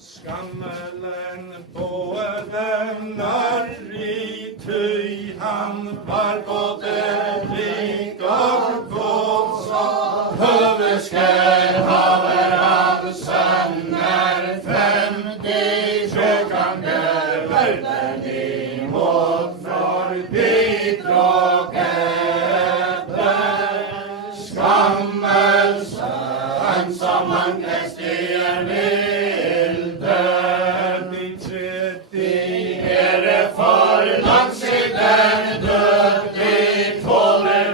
Skammelen på den narri, ty han var både rik og god, så høvesker haver av sønner, 50 sjøkange verden imot for bidrag ebbe. Skammelsønn som han krestier vilde, de tredje for landsiden død, de tåler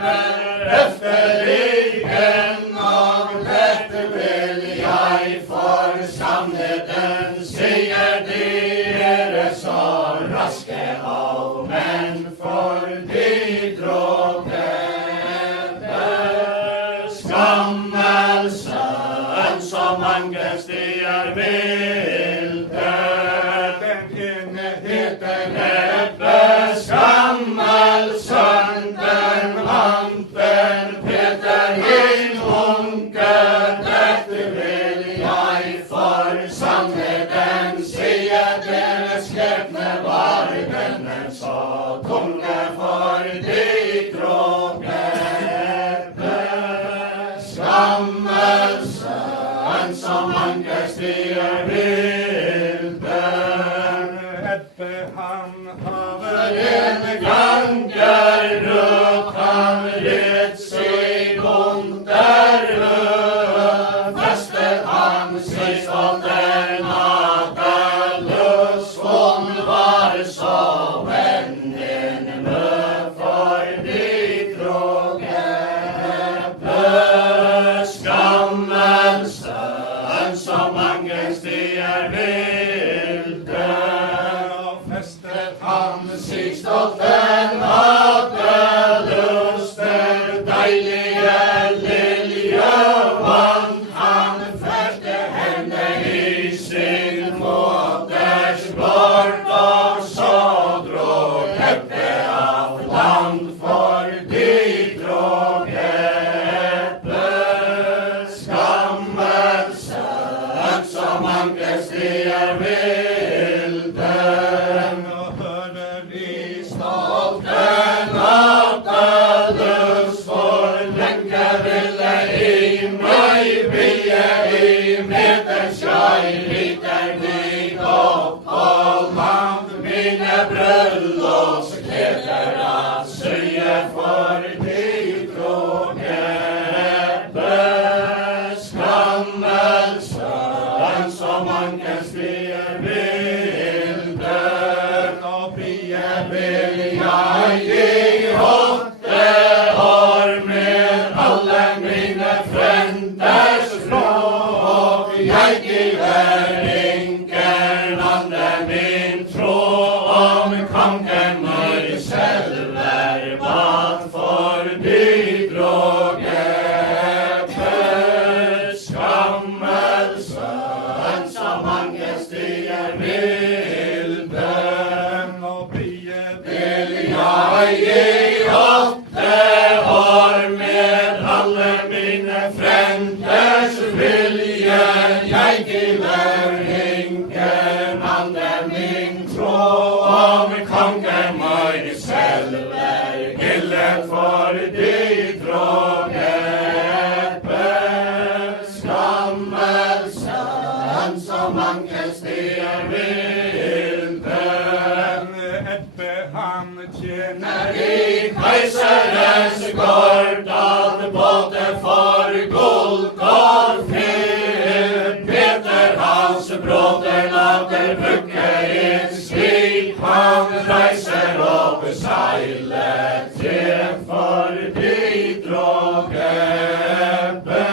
efterligen, og dette vil jeg for sannheten, sier de så raske av, men for de drog ebbe. Skammelsønn som mange stier vilde, den ene heter Ebbe, skammelsønn, den andre Peter hin unge. Dette vil jeg for sannheten, sier deres skjebne var denne så tunge for de drog ebbe. Skammelsønn som mange stier vilde, Ebbe han haver en ganger rød, han red seg under festet han seg stolten adeløs, hun var så vennene for de drog ebbe. Skammelsønn som mange stier vilde, og festet han seg stolten adeløs, der deilige liljevann han førte henne i sin moders bort, og så drog Ebbe av land for de drog ebbe. Skammelsønn som mange stier vilde, og hører de stolten adeløs, for lenge ville i meg vie i medens jeg liter mig opp og land, mine bryllupskleder at sye for de drog ebbe. Skammelsønn som mange stier vilde, og brie vil jeg i 8 år med alle mine frenders råd. Jeg giver ingen andre min tro, om kongen meg selv bad for de drog ebbe. Skammelsønn som mange stier vilde, og brie vil jeg i 8 år med alle mine frenders vilje. Jeg giver ingen andre min tro, om kongen meg selv gildet for de drog ebbe. Skammelsønn som mange stier vilde, Ebbe han tjener i keiserens gård, at både for guld og fred. Peter hans broder later bukke et skip, han reiser over seilet til for de drog ebbe.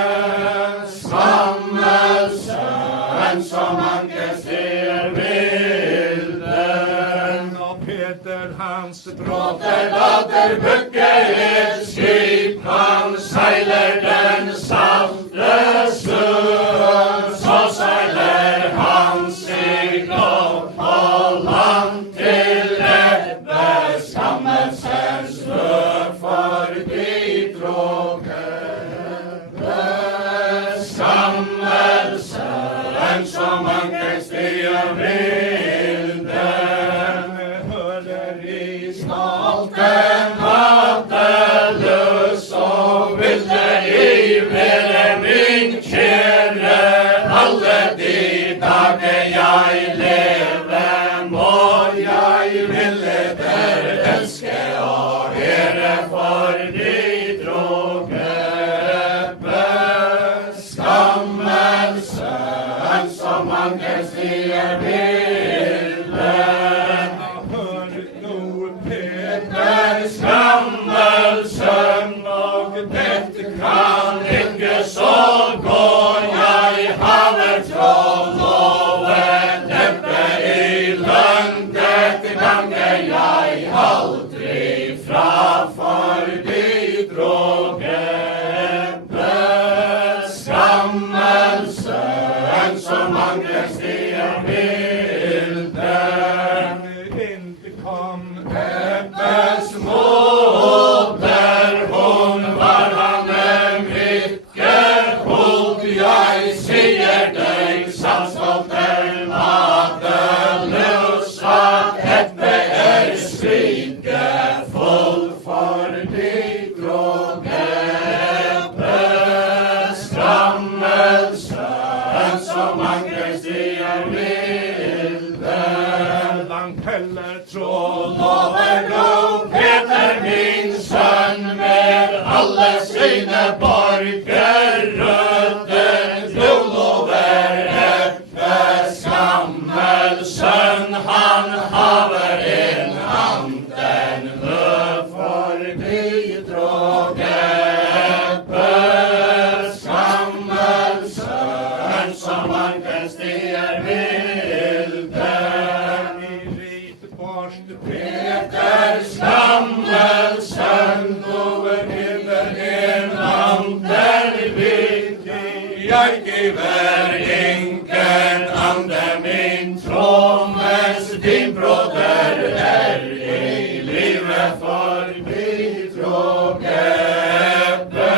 Skammelsønn som mange stier vilde, og Peter hans broder later bukke et skip, han seiler den salte sjøen, så seiler han seg opp på land til Ebbe. Skammelsønns død for de drog ebbe. Skammelsønn som mange stiger vilden, hører i skalten matteløs, og ville i være min kjære, alle de dager jeg lever, må jeg ville der elske og ære for de drogebe. Skammens sønn, som mange stiger vilden, hør noe Peter, skammens sønn, og dette kan ikke så gå, jeg har trodd lovet neppe i lønn, dette ganger jeg aldri fra forbi drogebe. Skammens sønn, som mange stiger vilden, ikke kom Ebbes moder, hun var han ikke holdt, jeg sier deg, samstolten madeløs, at Ebbe skrikefull for de drogebe. Skammens sønn, som mange stiger vilden, langt heller tråd over nå, Peter min sønn, med alle sine borgerrøtter, du lover Ebbe. Skammens sønn, han haver en anden løp forbi drogebe. Skammens sønn, som mange stiger vilden, i rite borste Peter, skammens sønn, noe hiver en anden viktig, jeg giver ingen andre min tro, mens din broder i livet forbi drogebe.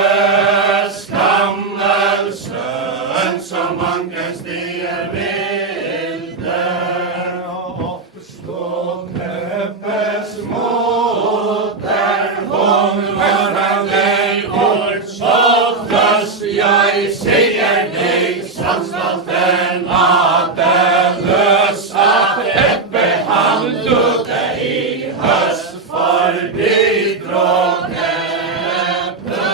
Skammens sønn, som mange stiger vilden, og forstått Ebbes moder, hun var han ei ord så trøst, jeg sier deg, samstolten madeløs, at Ebbe han døde i høst forbi drogebe.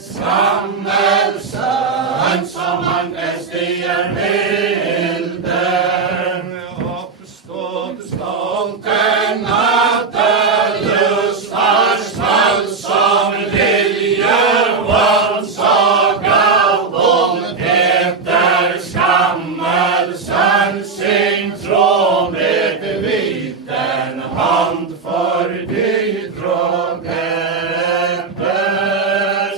Skammens sønn, som mange stiger vilden, og forstått stolten madeløs, har stall som liljevann, så gav hun Peter, skammens sønn, sin tråd med viten hand forbi drogebe.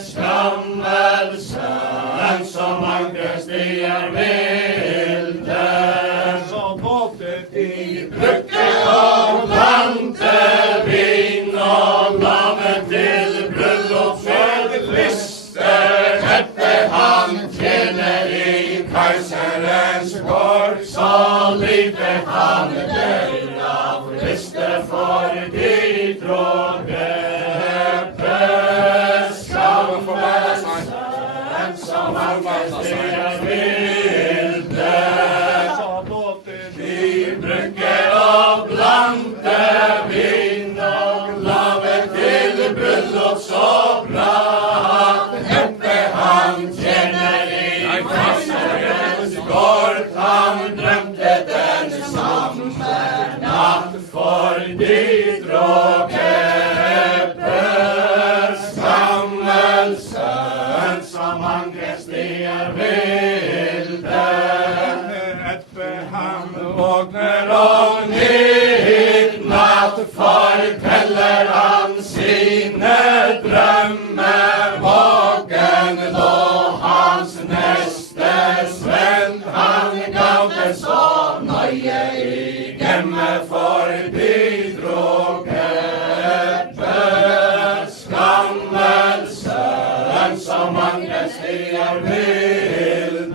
Skammens sønn, som mange stiger vilden, så måtte de bruke og blande vin og lave til bryllupslister. Ebbe han tjener i keiserens gård, så livet han derav liste for de drogebe. Skammens sønn, som mange stiger vilden, så måtte de bruke og blande vin og lave til bryllups og prat. Ebbe han tjener i keiserens gård, han drømte den samme natt for de drogebe. Skammens sønn, som mange stiger vilden, Ebbe han våkner og midnatt, forteller han sine drømmer, våken lå hans neste svenn, han gav det så nøye i hjemme forbi drogebe. Skammens sønn, som mange stiger vilden,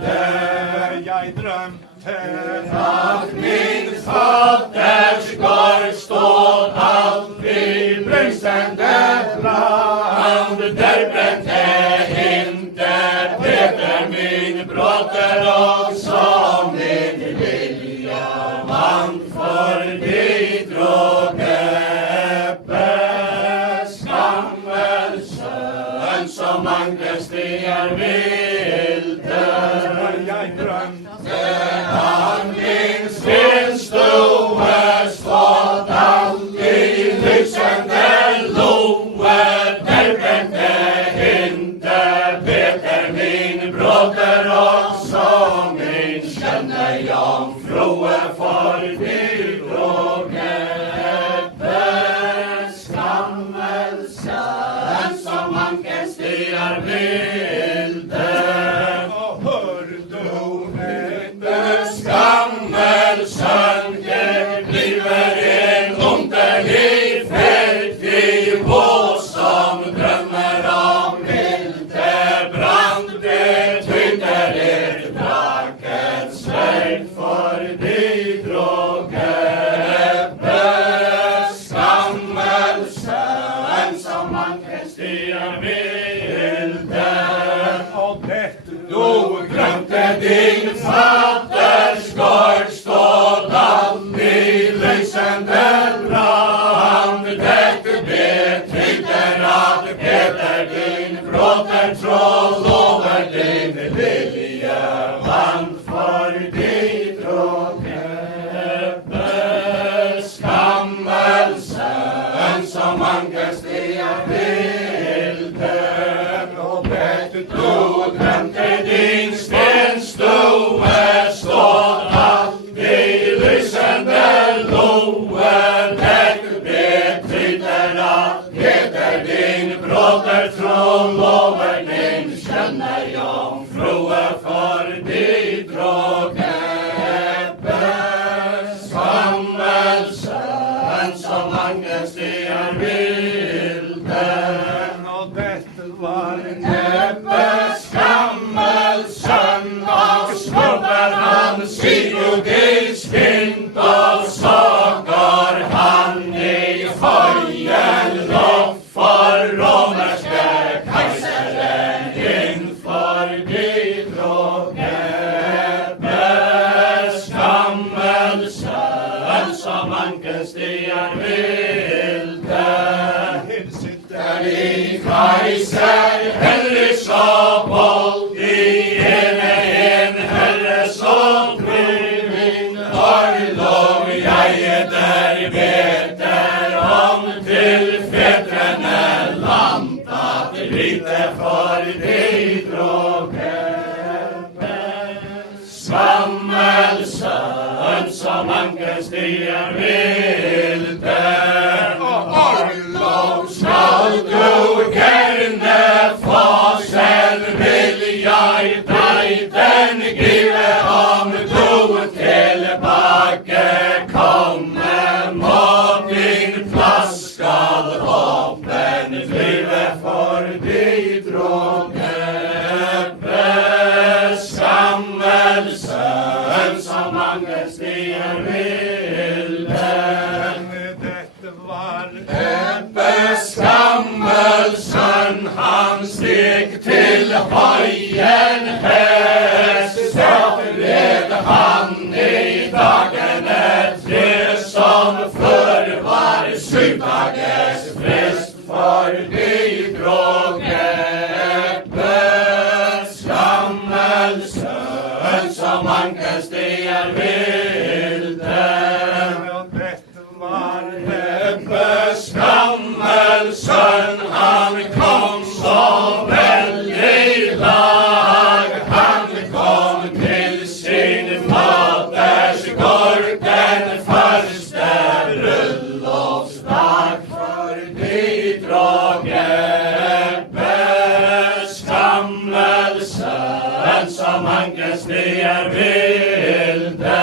jeg drømte Att min faders gård stod alltid brännande brand. Där brände inte Peter min broder och som min vilja man förbi drog Ebbes gammelsön som Agnes stigar vilde. Jag drömde han min stenstue stått alltid lysande loe. Där brände inte Peter min broder och som min känner jag froe förbi drog Ebbes gammelsön som Agnes stigar vilde. Och hör du Ebbes gammelsön, det bliver en underlig färd i vår som drömmer om vilde brand. Betyder ett drakens svärd förbi drog Ebbes gammelsön som Agnes stigar vilde. Och det då glömde din faders gård stod alltid lysande brand. Det betyder att Peter din broder troll över din vilja vann förbi drog Ebbes gammelsön som Agnes stigar vilde. Och Peter då drömde din stenstue stod alltid lysande loe. Det betyder att Peter din broder troll över din känner jag froe förbi drog Ebbes gammelsön som Agnes stigar vilde. Och det var Ebbes gammelsön och snubben han sidog i skint och sagar han i höjen för romerske kejsaren inför drog Ebbes gammelsön som Agnes stigar vilde. Där i kejsar Henriks avhold i en herre som blir min örlov. Jag där veter om till fäderna lantat lite förbi drog Ebbes gammelsön som Agnes stigar vilde. Och örlov skall du gerne få, sen vill jag dig den give om du tillbaka kommer. Må din plats skall öppen blive förbi drog Ebbes gammelsön som Agnes stigar vilde. Det var Ebbes gammelsön, han steg till höjen häst. Så led han i dagen det som förr var sydages frest förbi drog Ebbes gammelsön som Agnes stigar vilde. Ebbes gammelsön, han kom så väldigt lag. Han kom till sin faders gård den första bröllopsdag. Förbi drog Ebbes gammelsön som Agnes stigar vilde.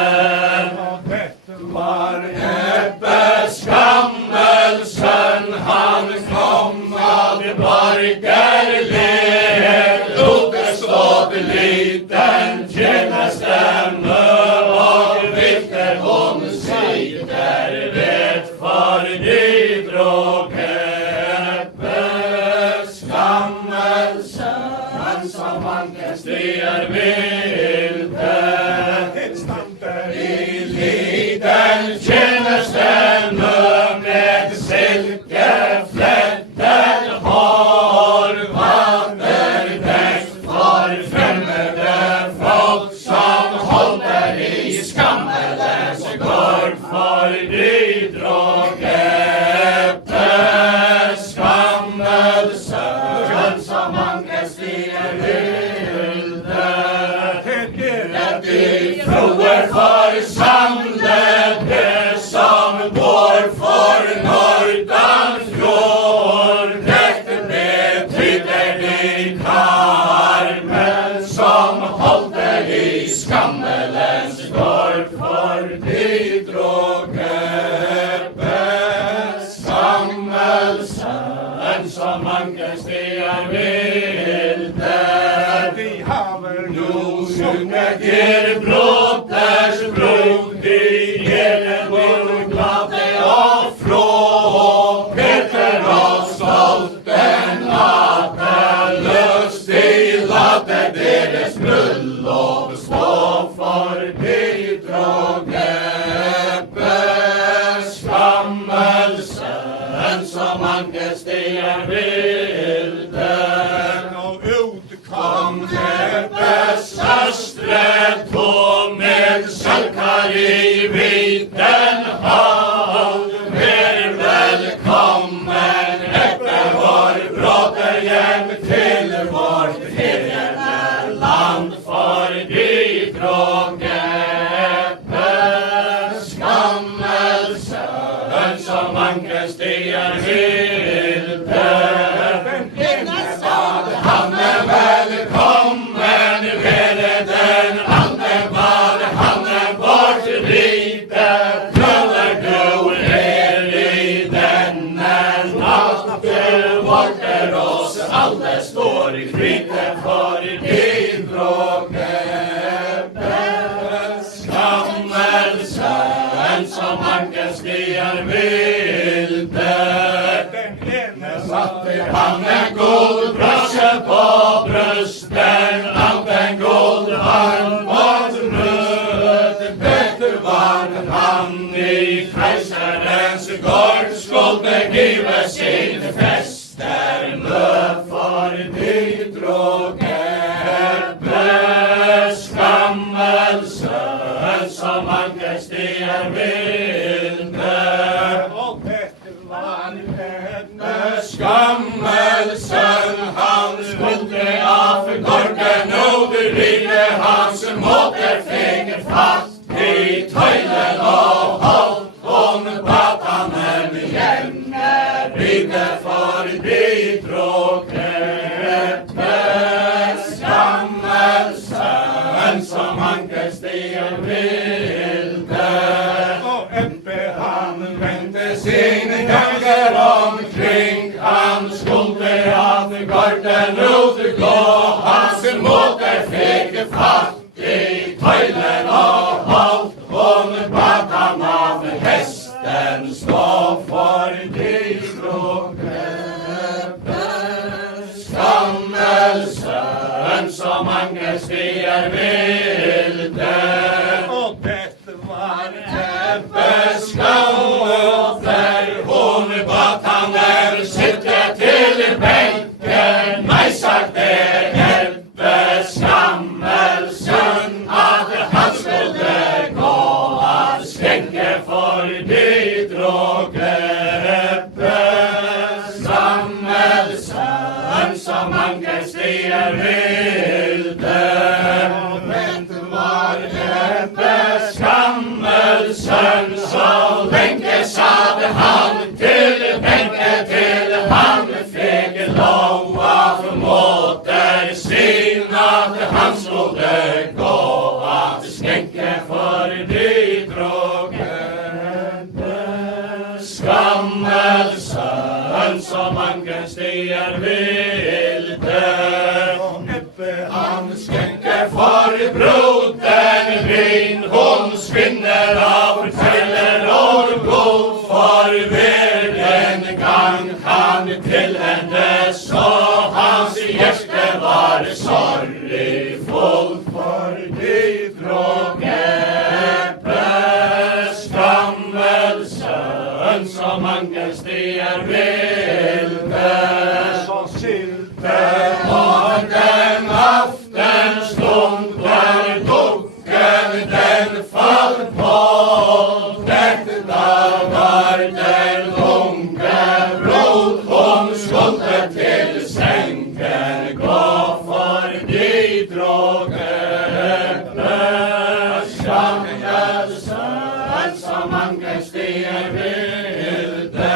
far i viten havn. Vær velkommen etter vår broderhjem til vårt fedreland, for dit rågeppe skammelse som mange stier vilde. Han velkommen, være den andre var, han vårt lite. Prøver du i denne natt, vårt oss alle står i hvite for din rågeppe skammelsen som mange stier vilde. Han guld brasje på brøsten, den guld mot rød. Peter var han i keiserens gård, skulle give sin fester løp for ditt rågeppe skammelsen som mange stier vilde. Skammelsen han skulle av gården over lille hans måter fikk fatt i tøylen og holdt hun bad han hjemme bygge for ditt rågeppe skammelsen som mange stier vilde. Og eppe han vendte sine ganger omkring, han skulle av gården utgå, hans måter fikk fatt i tøylen og holdt hun bad han av hesten stå for ditt rågeppe skammelsen som mange stier vilde. Og dette var Ebbe skammelsen, hun bad han sitte til benken. Nei, sagt Ebbe skammelsen at han skulle gå av skjenke for ditt rågeppe skammelsen som mange stier vilde. Men det var Ebbe skammelsen, så lenge satt han til benke til han fikk lov av måter sin at han skulle gå av skjenke for ditt rågeppe skammelsen som mange stier vilde. Og Ebbe han skjenke for broderen min, hun svinner av teller og guld for hver den gang han til henne så hans hjerte var sorgfull for ditt rågeppe skammelsen som mange stier vilde. Så sylte og den aftenstund der dukken den fall på. Dette da var den unge brod, hun skulle til senken gå for ditt rågeppe skammelsen som mange stier vilde.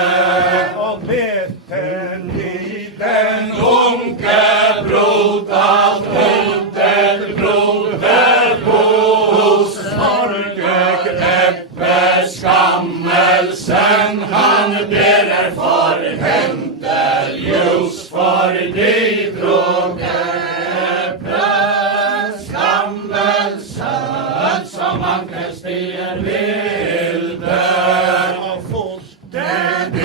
Og vetelig den unge brod alt hulten broder hos Norge Ebbe skammelsen han berer for hendel ljus for ditt rågeppe skammelsen som mange stier vilde. Og foster i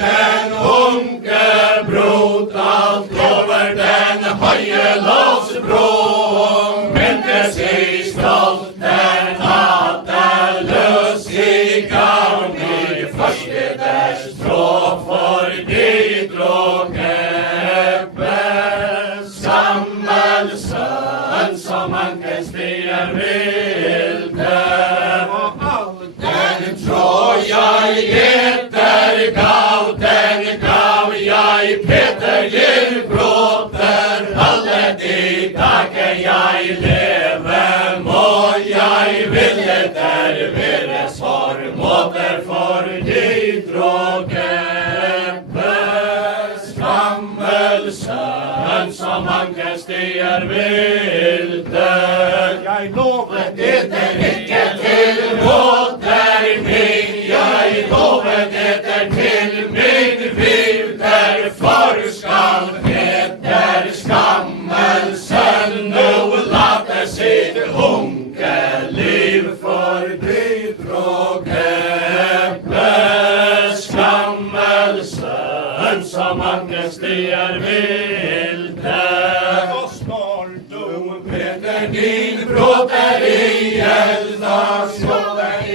den unge brod alt over den høye lovsbro, men det sier stolt den løs i gavn i første ders trå for ditt rågeppe skammelsen som mange stier vilde. der veres for måter for de droge skammelsen som ankes de vilde. Jeg lover Det ikke til måter min, jeg lover det til min vil, derfor skal Peter skammelsen nå late sitt unge liv for de droge skammelsen som ankes de vilde. og stolt Peter, din broder i elda, skjolde i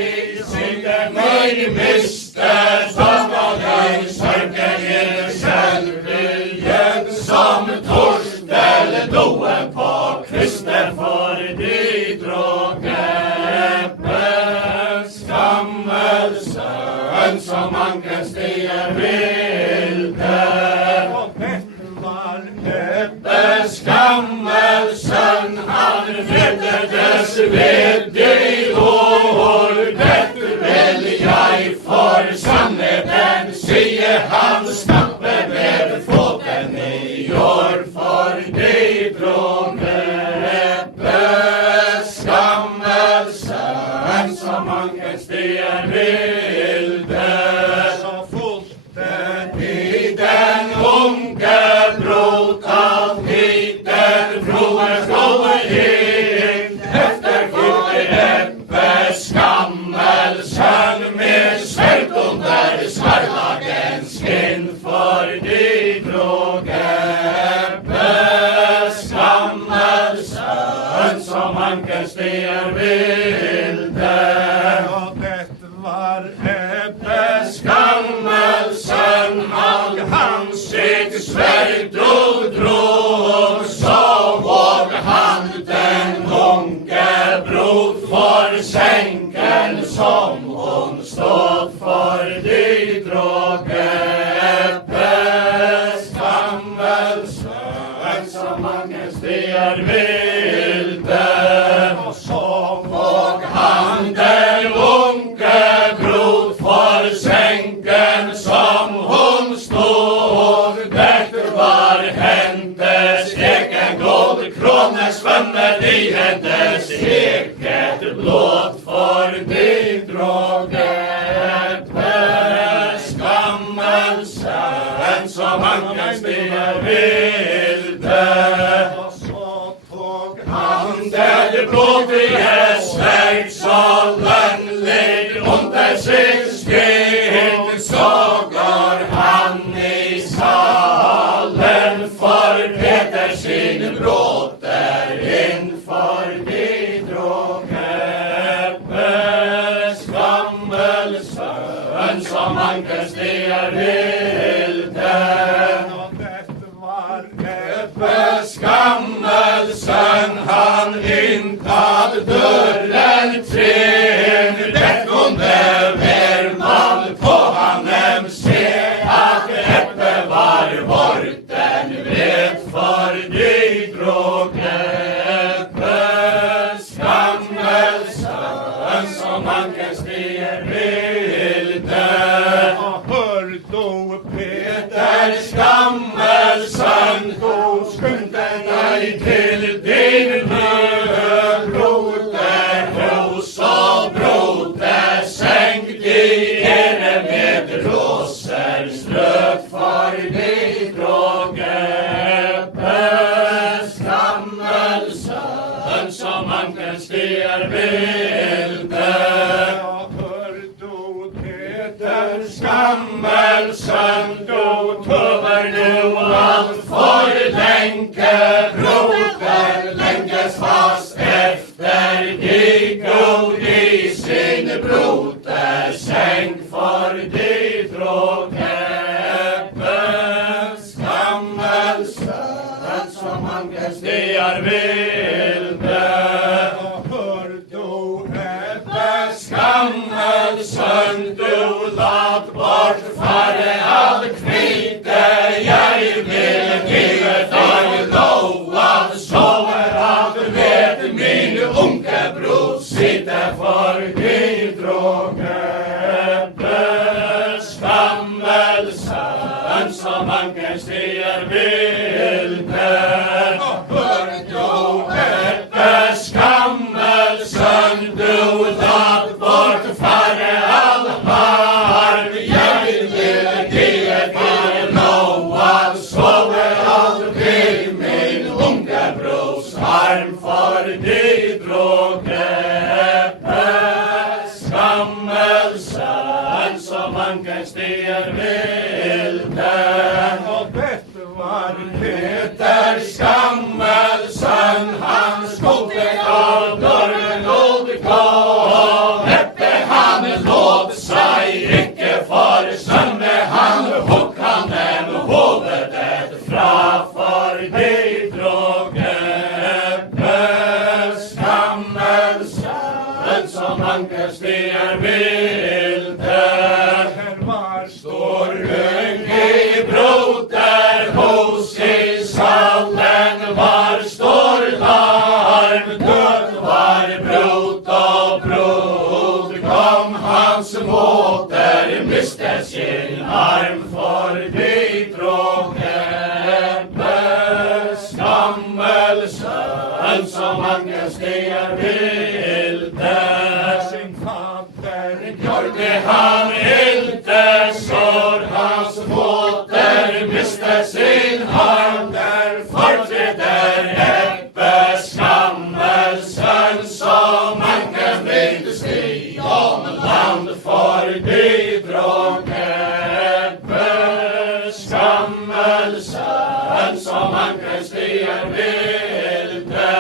synde meg miste, så skal jeg sørge i selvviljen som torstel doe på kviste for de droge skammelsen som ankes de vilde. og dette var Skammelsen, han veddes ved de ord. Dette vil jeg for sannheten sige, han skampe ved foten i år for de droge skammelsen som ankes de vilde. så fullt I den unge brot av tiden froe inn, efterfylte skammelsen med sverd under svarlagens skinn for de droge skammelsen som ankes de vilde. og dette var Skammelsen han sitt sverd drog, så våg han den unge brod for senken som hun stod for de droge skammelsen som ankes de vilde. og så Og han den unge brod for senken som hun stod. Dette var hendes egen blod, krone svømmet i hennes eget blod for de droge skammelsen som ankes de vilde. og så tog Han der blodige sverd så lønnlig under sitt skinn, så går han i salen for Peter sin broder inn for de droge skammelsen som ankes de vilde. og dette var Skammelsen han inntatt døren trinn. Det kunne være mann på hanem se at eppet var vorten vred for de droge skammelsen som ankes de vilde. og hør du Der skammelsen god skunde deg til din broder, hos og broder senk de ene med roser strøk for de droge skammelsen som ankes de vilde. og hør du Der skammelsen du tøver nu alt for lenke, broder lenges fast efter de god i sin broder senk for de droge skammelsen som ankes de vilde. og hør du Skammelsen du lat bort fare all kvite, jeg vil give deg lov at sove at ved min unge bror sitte for lad bort fare all harm. Jeg vil give til Noah, sove aldri min unge bros arm, for de drog greppe skammelsønn som anken stier vilde. Og dette var Peter skammelsønn, han skogte av dørren og kom. Neppe han lov seg ikke for sønne, han hukk han dem hovedet fra, for de drog greppe skammelsønn som anker stier vilde. Her var Stor i broder hos Israelen var stor larm, død var brot og brod. Kom hans måter, mistet sin arm, for de drog greppe skammelsønn som mange stier vilde. sin fader. Gjorde han inte, sår hans måter, miste sin arm, der fortreder Ebbe skammelsønn, som mange vil sti om land, for de drog Ebbe skammelsønn, som mange stier vilde.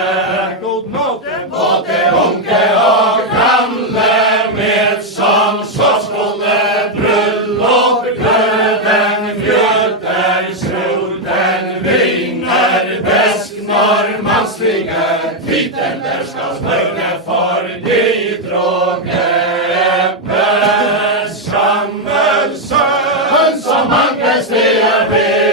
God nåde. Både unge og gamle med som så skulle bryllup gløden fjøter, skruden viner besk når mannslige tiden der skal spørre, for de drog Ebbe skammelsønn som mange stier vil.